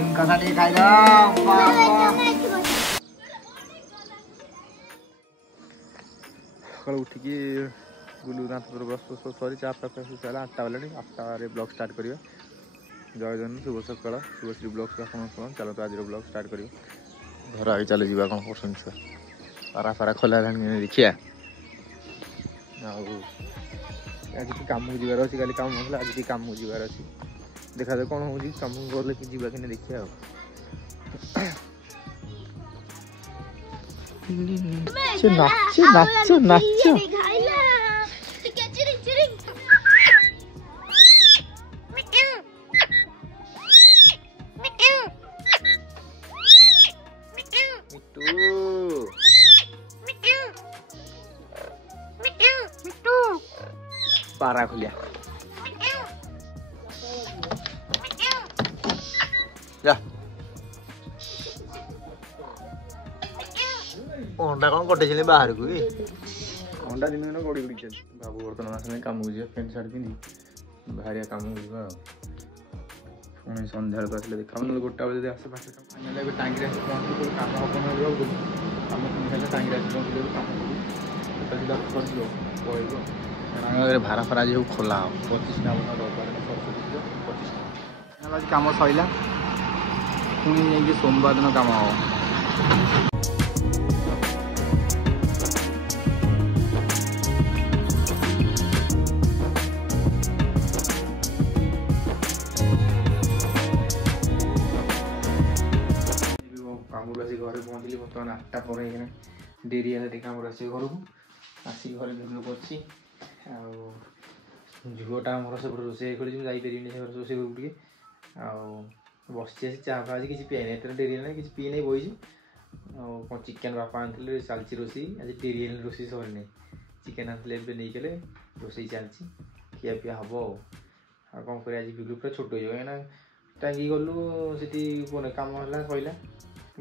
Chicken कसा नहीं खाएगा सकाल उठिकी बुलू दात ब्रश सरी चा फा चला 8टा बेले 8टारे ब्लॉग स्टार्ट करिया जय जन शुभ सकाल शुभश्री ब्लॉग शुण चलो तो आज ब्लॉग स्टार्ट कर घर आगे चलो जी कौन कर छुआ पारा फारा खोला देखिया आज कम जीवार अच्छी खाली कम होगा आज कम जीवार अच्छी देखा जाए कौन हो कम गले कि जीवा कि देखिए नाच नाच नाच पारा खुलिया जा अंडा कौन कटे चले बाहर को अंडा दिन में गोड़ी गोड़ी चल बाबू बर्तमान आस काम हो पैंट सार्ट पिंधि बाहरिया काम हो पुणी सन्ध्या को आसे देखा ना गोटा बजे आस पास फाइनाल टांगी पहुँचू कम हम कम टांगी पहुँचू कम पड़ो भारा फारा जो खोला 25टा रविवार सरस्वती पूजा 25टा आज कम सैला पुणी जाइए सोमवार दिन कम हम कमर आस घर पहुँचली बर्तमान 8टा पर डेरी है कमर आस घर को आसिक घर लोक अच्छी झुटा मोर सब रोसे खोली जापर रोसे टे बस चा फा आज किसी पीए ना डेरी ना कि पी नहीं बही चिकेन बापा आनी चलती रोसे आज डेरी रोसे सरनी चिकेन आनी नहीं कले रोसे चलती खिया पिया हम कौन कर आज बिगुल पूरा छोट हो कहीं टांगी गलु से कम है सैला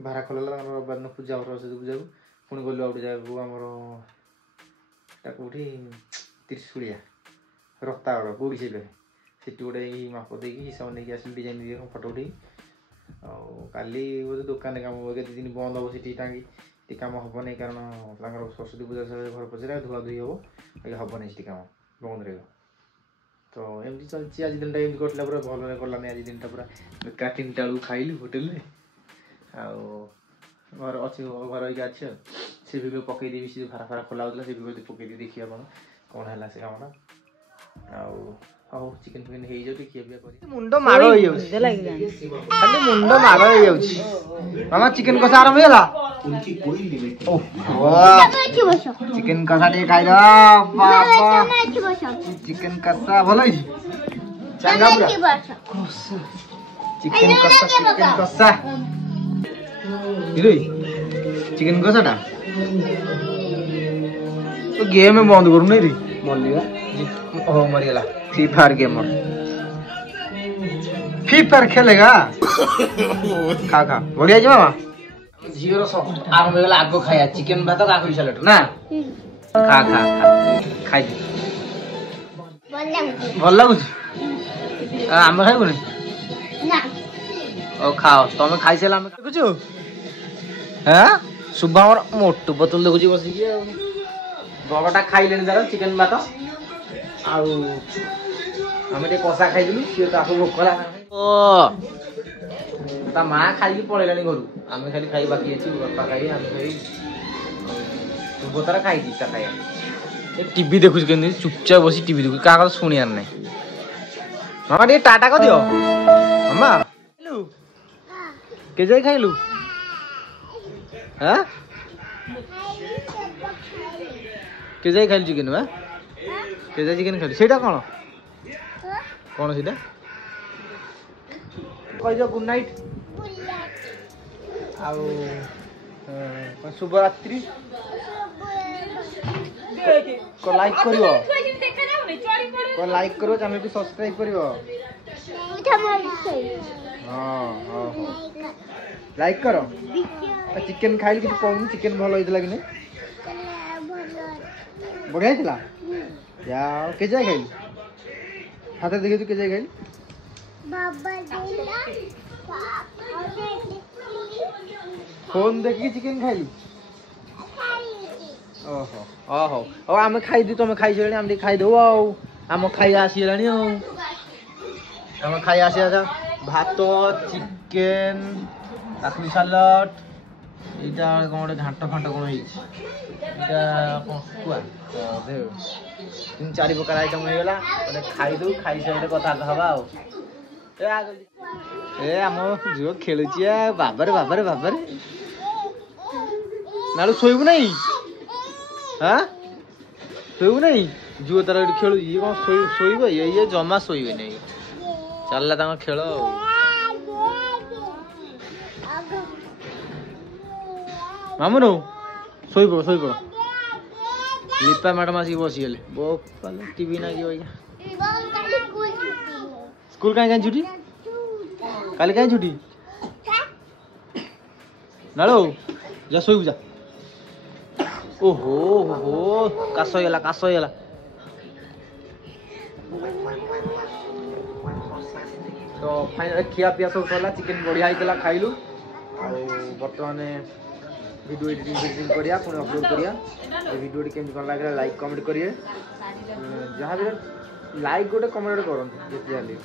भारा खोल रविवार दिन पूजा सरस्वती पूजा को पुणी गलु आउट जाए आमर कौटी त्रिशूलिया रक्तागढ़ कौटी से गोटे माप देकी हिसाब नहीं आस डिजाइन फटो उठे काली बोधे दुकान कम केते दिन बंद हम से टांगी कम हम नहीं कारण सरस्वती पूजा घर पचर धुआ धुई हम हम नहीं से कम बंद रहा तो एमती चलती आज दिन एमती कटला पूरा भल गलानी आज दिन पूरा बेकार 3टा बेलू खाइलु होटेल घर अच्छे घर अच्छे से भिडियो पकईदेवी से भारा फारा खोला होता से भिडियो पकईदे देखिए आप कौन है से कमटा आउ चिकेन फिकेन हो जाए खिया पिया कर मुंड माड़ हो खाली मुंड माड़ हो मामा चिकेन कषा आरंभ होगा चिकेन कषा टे खाई चिकेन कषा भल चिकेन कषा चिकेन कषाटा तो गेम बंद करू नहीं रे हो मरीगला Free Fire gamer Free Fire खेलेगा खा खा बढ़िया जी मामा झीर आरंभ होगा आग खाया चिकेन भात आग सैलड ना खा खा खा खाई भल लगुच आम खाइबुनि खाओ तुम खाई सारा देखु हाँ शुभा मोटू बोतल देखुची बसिकी बड़टा खाइले तार चिकेन भात आम कषा खाइलु सी तो आपको भोक ता माँ खाई पलैला घर आम खाली खाई बाकी अच्छी बापा खाई आम खाई शुभतार खाई खाया टीवी देखु चुपचाप बस टीवी देखु क्या कथा शुणियार ना मामा टे टाटा कर दियो मामा के जाई खाइलु हाँ के जाई खाइलु चिकेन बा के जाई चिकेन खाइलु सेटा कौन कौन सीटा कह गुड नाइट आउ शुभ रात्रि को लाइक करिवो को लाइक करिवो चैनल को सब्सक्राइब करिवो हां हां लाइक करो चिकेन खाइल कि कहूँ चिकेन भल होता कि नहीं बढ़िया थी या के जाए खाइल हाथ देखे तू के जाए खाइल फोन देखिए चिकेन खाइली ओहो ओहो ओ आम खाई तुम खाई सारे आम खाई दो आम खाई आसीगलानी आम खाई आसी भात चिकेन काकुड़ी सालाड यहाँ कौन गोटे घाट फाट कौन तीन चार प्रकार आइटम होगा खाईदू खाई सारे कथा हवा ए आम झुओ खेलुची बाबारे बाबारे बाबारे नालू शोबू नहीं हाँ शोबू नहीं झुओ तार खेलु ये कौन शोब ये जमा शोबे नहीं चलला खेल मामू नो शोपड़ शोपड़ लिपा मैडम आसिक बसीगले बोपाल टीवी ना स्कूल कहीं छुट्टी काली कहीं छुट्टी नालो जा शोबू जा ओहो हो काश होगा काश होगा तो फाइनल खिया पिया सब सरला चिकेन बढ़िया होता खाइलु बर्तमान वीडियो एडिटिंग करिया पुणी अपलोड करिया वीडियो केमती कौन लगे लाइक कमेंट करिए जहाँ भी लाइक गोटे कमेंट करते जिते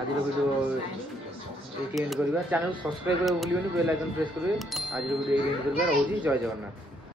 आज वीडियो ये एंड करवा चैनल सब्सक्राइब करा भूलिए बेल आइकन प्रेस करेंगे आज वीडियो एंड करवा रोजी जय जगन्नाथ।